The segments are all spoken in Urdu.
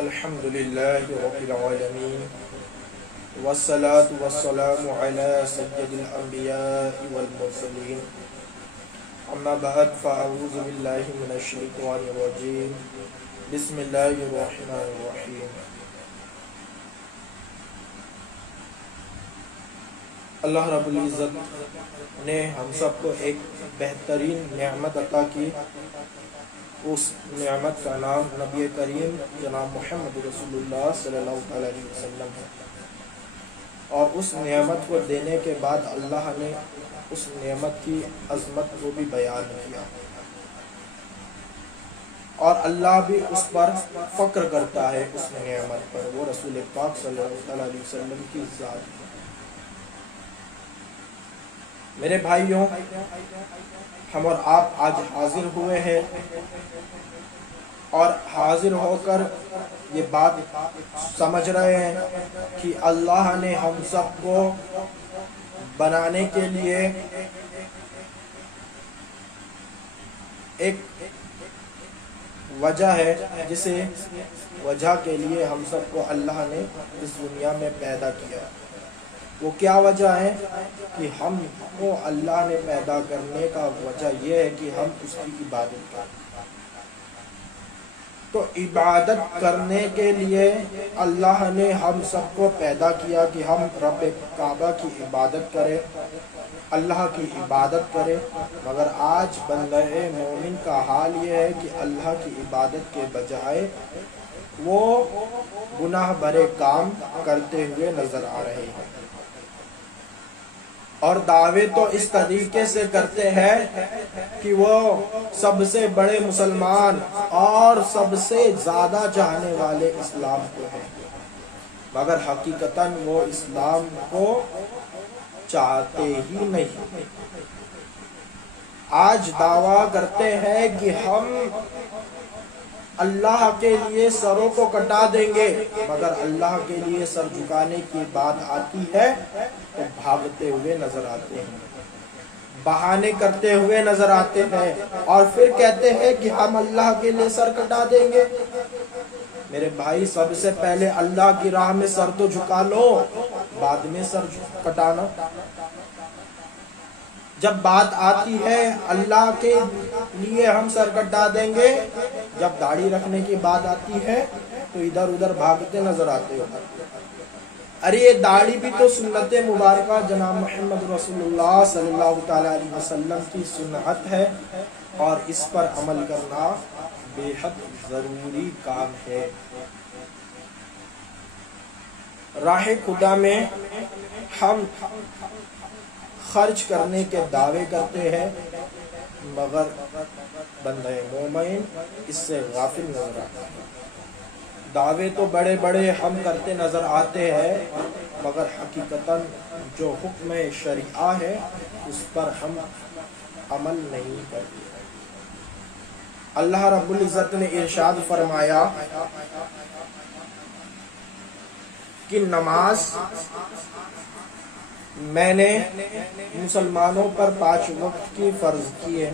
الحمد لله رب العالمين والصلاة والسلام على سيد الأنبياء والمرسلين أما بعد فأعوذ بالله من الشيطان الرجيم بسم الله الرحمن الرحيم. اللہ رب العزت نے ہم سب کو ایک بہترین نعمت عطا کی. اس نعمت کا نام نبی کریم جناب محمد رسول اللہ صلی اللہ علیہ وسلم ہے. اور اس نعمت کو دینے کے بعد اللہ نے اس نعمت کی عظمت کو بھی بیان کیا، اور اللہ بھی اس پر فخر کرتا ہے اس نعمت پر. وہ رسول پاک صلی اللہ علیہ وسلم کی ذات ہے. میرے بھائیوں، ہم اور آپ آج حاضر ہوئے ہیں، اور حاضر ہو کر یہ بات سمجھ رہے ہیں کہ اللہ نے ہم سب کو بنانے کے لیے ایک وجہ ہے، جسے وجہ کے لیے ہم سب کو اللہ نے اس دنیا میں پیدا کیا. وہ کیا وجہ ہے کہ ہم کو اللہ نے پیدا کرنے کا وجہ یہ ہے کہ ہم اس کی عبادت کریں. تو عبادت کرنے کے لیے اللہ نے ہم سب کو پیدا کیا کہ ہم رب کعبہ کی عبادت کریں، اللہ کی عبادت کریں. مگر آج بندہ مومن کا حال یہ ہے کہ اللہ کی عبادت کے بجائے وہ گناہ بھرے کام کرتے ہوئے نظر آ رہے ہیں، اور دعوے تو اس طریقے سے کرتے ہیں کہ وہ سب سے بڑے مسلمان اور سب سے زیادہ چاہنے والے اسلام کو ہیں، مگر حقیقتاً وہ اسلام کو چاہتے ہی نہیں. آج دعویٰ کرتے ہیں کہ ہم اللہ کے لیے سروں کو کٹا دیں گے، مگر اللہ کے لیے سر جھکانے کی بات آتی ہے تو بھاگتے ہوئے نظر آتے ہیں، بہانے کرتے ہوئے نظر آتے ہیں، اور پھر کہتے ہیں کہ ہم اللہ کے لیے سر کٹا دیں گے. میرے بھائی، سب سے پہلے اللہ کی راہ میں سر تو جھکا لو، بعد میں سر کٹانا. جب بات آتی ہے اللہ کے لیے ہم سر کٹا دیں گے، جب داڑھی رکھنے کی بات آتی ہے تو ادھر ادھر بھاگتے نظر آتے ہو. ارے یہ داڑھی بھی تو سنت مبارکہ جناب محمد رسول اللہ صلی اللہ تعالی علیہ وسلم کی سنت ہے، اور اس پر عمل کرنا بے حد ضروری کام ہے. راہ خدا میں ہم خرچ کرنے کے دعوے کرتے ہیں، مگر بندہ مومن اس سے غافل نظر آتا ہے. دعوے تو بڑے بڑے ہم کرتے نظر آتے ہیں، مگر حقیقتاً جو حکم شریعہ ہے اس پر ہم عمل نہیں کرتے. اللہ رب العزت نے ارشاد فرمایا کہ نماز میں نے مسلمانوں پر 5 وقت کی فرض کی ہے،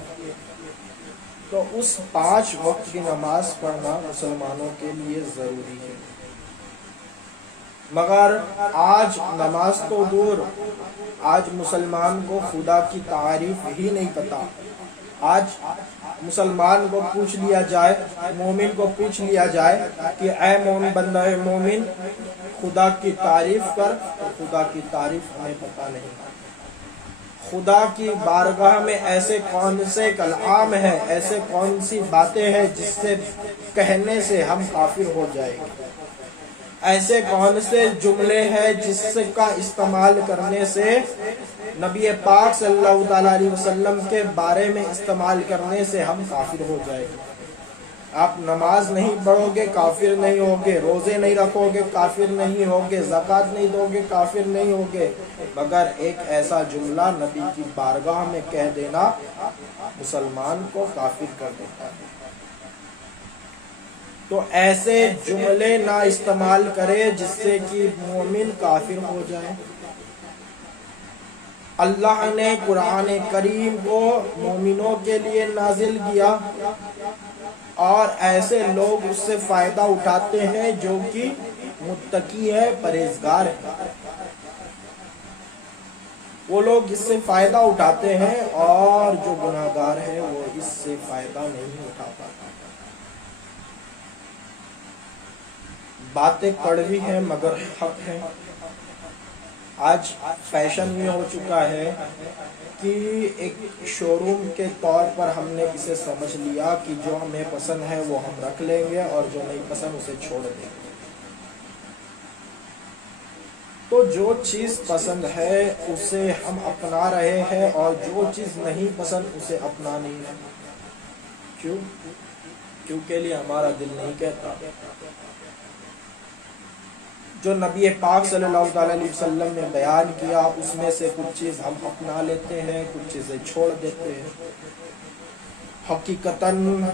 تو اس 5 وقت کی نماز پڑھنا مسلمانوں کے لیے ضروری ہے. مگر آج نماز تو دور، آج مسلمان کو خدا کی تعریف ہی نہیں پتا. آج مسلمان کو پوچھ لیا جائے، مومن کو پوچھ لیا جائے کہ اے مومن، بندہ مومن، خدا کی تعریف کر، تو خدا کی تعریف ہمیں پتا نہیں. خدا کی بارگاہ میں ایسے کون سے کلام ہیں، ایسے کون سی باتیں ہیں جس سے کہنے سے ہم کافر ہو جائیں گے، ایسے کون سے جملے ہیں جس کا استعمال کرنے سے نبی پاک صلی اللہ علیہ وسلم کے بارے میں استعمال کرنے سے ہم کافر ہو جائیں گے. آپ نماز نہیں پڑھو گے کافر نہیں ہوگے، روزے نہیں رکھو گے کافر نہیں ہوگے، زکوٰۃ نہیں دو گے کافر نہیں ہوگے، مگر ایک ایسا جملہ نبی کی بارگاہ میں کہہ دینا مسلمان کو کافر کر دیتا ہے. تو ایسے جملے نہ استعمال کرے جس سے کہ مومن کافر ہو جائے. اللہ نے قرآن کریم کو مومنوں کے لیے نازل کیا، اور ایسے لوگ اس سے فائدہ اٹھاتے ہیں جو کہ متقی ہے، پرہیزگار ہے، وہ لوگ اس سے فائدہ اٹھاتے ہیں، اور جو گناہگار ہے وہ اس سے فائدہ نہیں اٹھا پاتا۔ باتیں کڑوی ہیں مگر حق ہے۔ آج فیشن یہ ہو چکا ہے کہ ایک شو روم کے طور پر ہم نے اسے سمجھ لیا کہ جو ہمیں پسند ہے وہ ہم رکھ لیں گے اور جو نہیں پسند اسے چھوڑ دیں گے۔ تو جو چیز پسند ہے اسے ہم اپنا رہے ہیں، اور جو چیز نہیں پسند اسے اپنا نہیں رہے۔ کیوں؟ کیونکہ لیے ہمارا دل نہیں کہتا۔ جو نبی پاک صلی اللہ علیہ وسلم نے بیان کیا اس میں سے کچھ چیز ہم اپنا لیتے ہیں، کچھ چیزیں چھوڑ دیتے ہیں۔ حقیقتاً